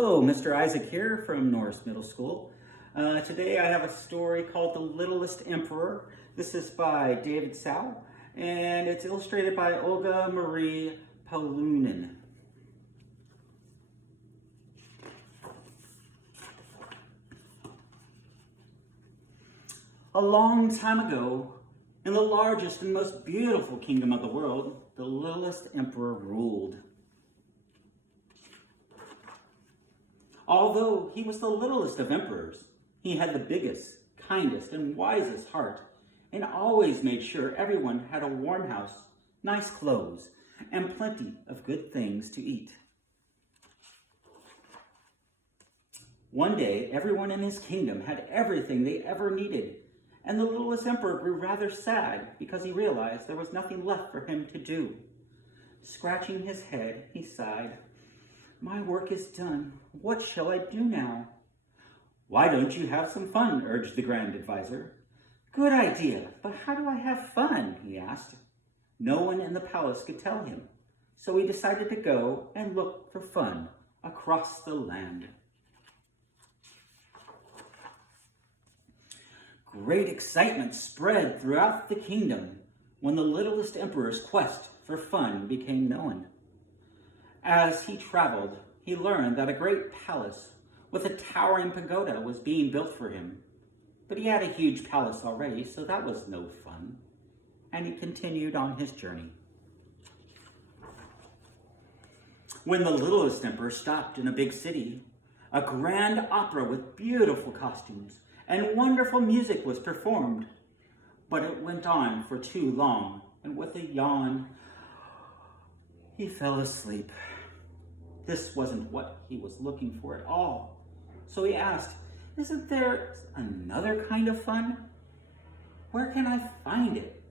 Hello, Mr. Isaac here from Norris Middle School. Today I have a story called The Littlest Emperor. This is by David Sow, and it's illustrated by Olga Marie Palunin. A long time ago, in the largest and most beautiful kingdom of the world, the littlest emperor ruled. Although he was the littlest of emperors, he had the biggest, kindest, and wisest heart, and always made sure everyone had a warm house, nice clothes, and plenty of good things to eat. One day, everyone in his kingdom had everything they ever needed, and the littlest emperor grew rather sad because he realized there was nothing left for him to do. Scratching his head, he sighed, "My work is done. What shall I do now?" "Why don't you have some fun?" urged the grand advisor. "Good idea, but how do I have fun?" he asked. No one in the palace could tell him, so he decided to go and look for fun across the land. Great excitement spread throughout the kingdom when the littlest emperor's quest for fun became known. As he traveled, he learned that a great palace with a towering pagoda was being built for him. But he had a huge palace already, so that was no fun. And he continued on his journey. When the littlest emperor stopped in a big city, a grand opera with beautiful costumes and wonderful music was performed. But it went on for too long, and with a yawn, he fell asleep. This wasn't what he was looking for at all. So he asked, "Isn't there another kind of fun? Where can I find it?"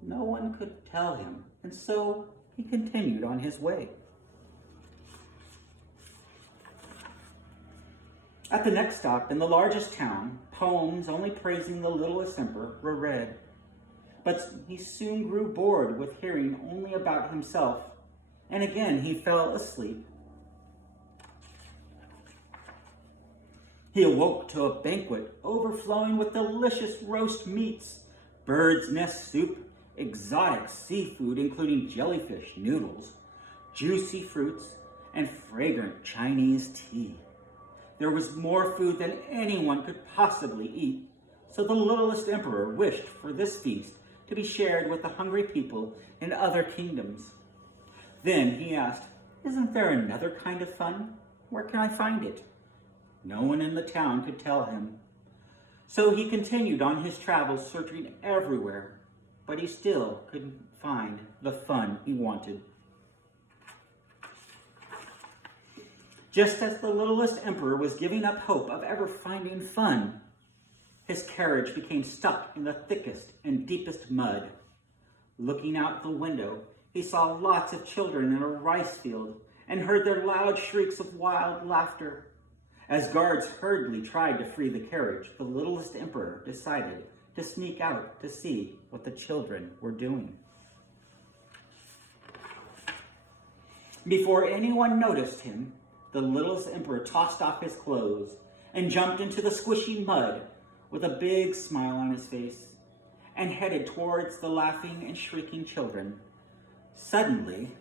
No one could tell him, and so he continued on his way. At the next stop in the largest town, poems only praising the littlest emperor were read. But he soon grew bored with hearing only about himself, and again he fell asleep. He awoke to a banquet overflowing with delicious roast meats, bird's nest soup, exotic seafood including jellyfish noodles, juicy fruits, and fragrant Chinese tea. There was more food than anyone could possibly eat, so the littlest emperor wished for this feast to be shared with the hungry people in other kingdoms. Then he asked, "Isn't there another kind of fun? Where can I find it?" No one in the town could tell him. So he continued on his travels, searching everywhere, but he still couldn't find the fun he wanted. Just as the littlest emperor was giving up hope of ever finding fun, his carriage became stuck in the thickest and deepest mud. Looking out the window, he saw lots of children in a rice field and heard their loud shrieks of wild laughter. As guards hurriedly tried to free the carriage, the littlest emperor decided to sneak out to see what the children were doing. Before anyone noticed him, the littlest emperor tossed off his clothes and jumped into the squishy mud with a big smile on his face and headed towards the laughing and shrieking children. Suddenly,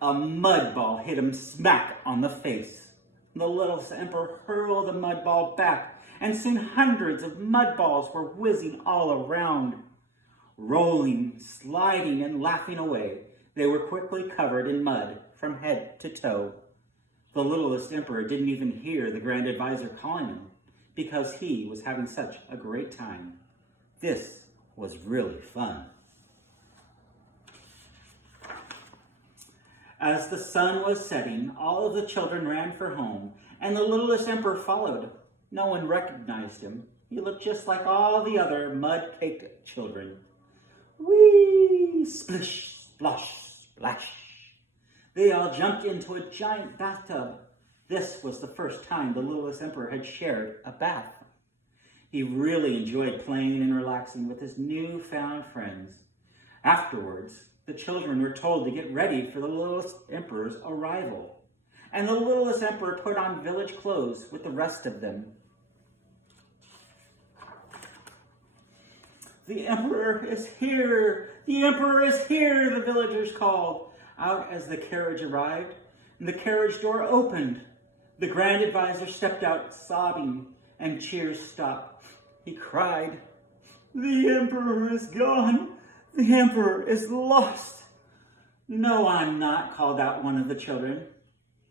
a mud ball hit him smack on the face. The littlest emperor hurled the mud ball back, and soon hundreds of mud balls were whizzing all around. Rolling, sliding, and laughing away, they were quickly covered in mud from head to toe. The littlest emperor didn't even hear the grand advisor calling him because he was having such a great time. This was really fun. As the sun was setting, all of the children ran for home, and the littlest emperor followed. No one recognized him. He looked just like all the other mud-caked children. Whee! Splish, splosh, splash. They all jumped into a giant bathtub. This was the first time the littlest emperor had shared a bath. He really enjoyed playing and relaxing with his newfound friends. Afterwards, the children were told to get ready for the littlest emperor's arrival. And the littlest emperor put on village clothes with the rest of them. "The emperor is here! The emperor is here!" the villagers called out as the carriage arrived, and the carriage door opened. The grand advisor stepped out sobbing, and cheers stopped. He cried, "The emperor is gone! The emperor is lost!" "No, I'm not," called out one of the children.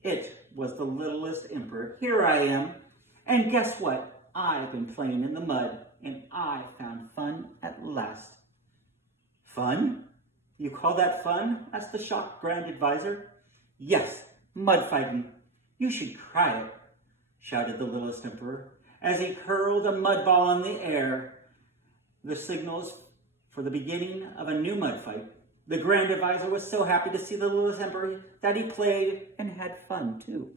It was the littlest emperor. "Here I am. And guess what? I've been playing in the mud, and I found fun at last." "Fun? You call that fun?" asked the shocked grand advisor. "Yes, mud fighting. You should try it," shouted the littlest emperor as he hurled a mud ball in the air. The signals for the beginning of a new mud fight. The grand advisor was so happy to see the littlest emperor that he played and had fun too.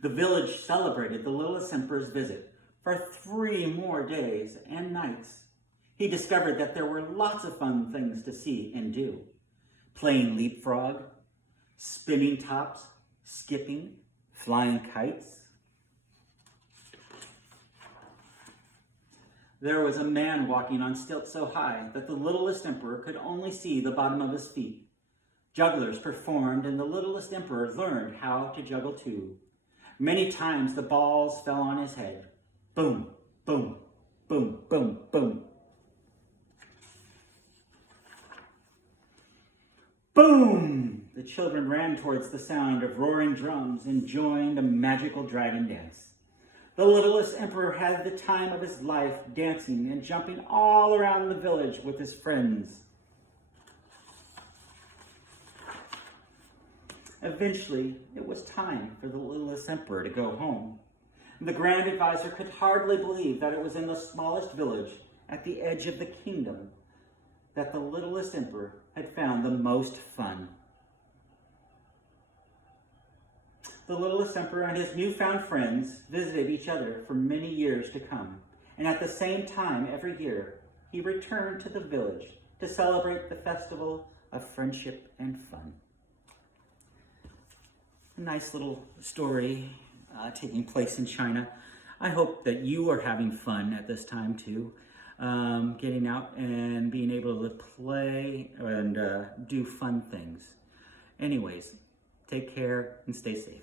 The village celebrated the littlest emperor's visit for 3 more days and nights. He discovered that there were lots of fun things to see and do. Playing leapfrog, spinning tops, skipping, flying kites. There was a man walking on stilts so high that the littlest emperor could only see the bottom of his feet. Jugglers performed, and the littlest emperor learned how to juggle too. Many times the balls fell on his head. Boom, boom, boom, boom, boom. Boom! The children ran towards the sound of roaring drums and joined a magical dragon dance. The littlest emperor had the time of his life, dancing and jumping all around the village with his friends. Eventually, it was time for the littlest emperor to go home. The grand advisor could hardly believe that it was in the smallest village at the edge of the kingdom that the littlest emperor had found the most fun. The littlest emperor and his newfound friends visited each other for many years to come, and at the same time every year, he returned to the village to celebrate the festival of friendship and fun. A nice little story taking place in China. I hope that you are having fun at this time too, getting out and being able to play and do fun things. Anyways, take care and stay safe.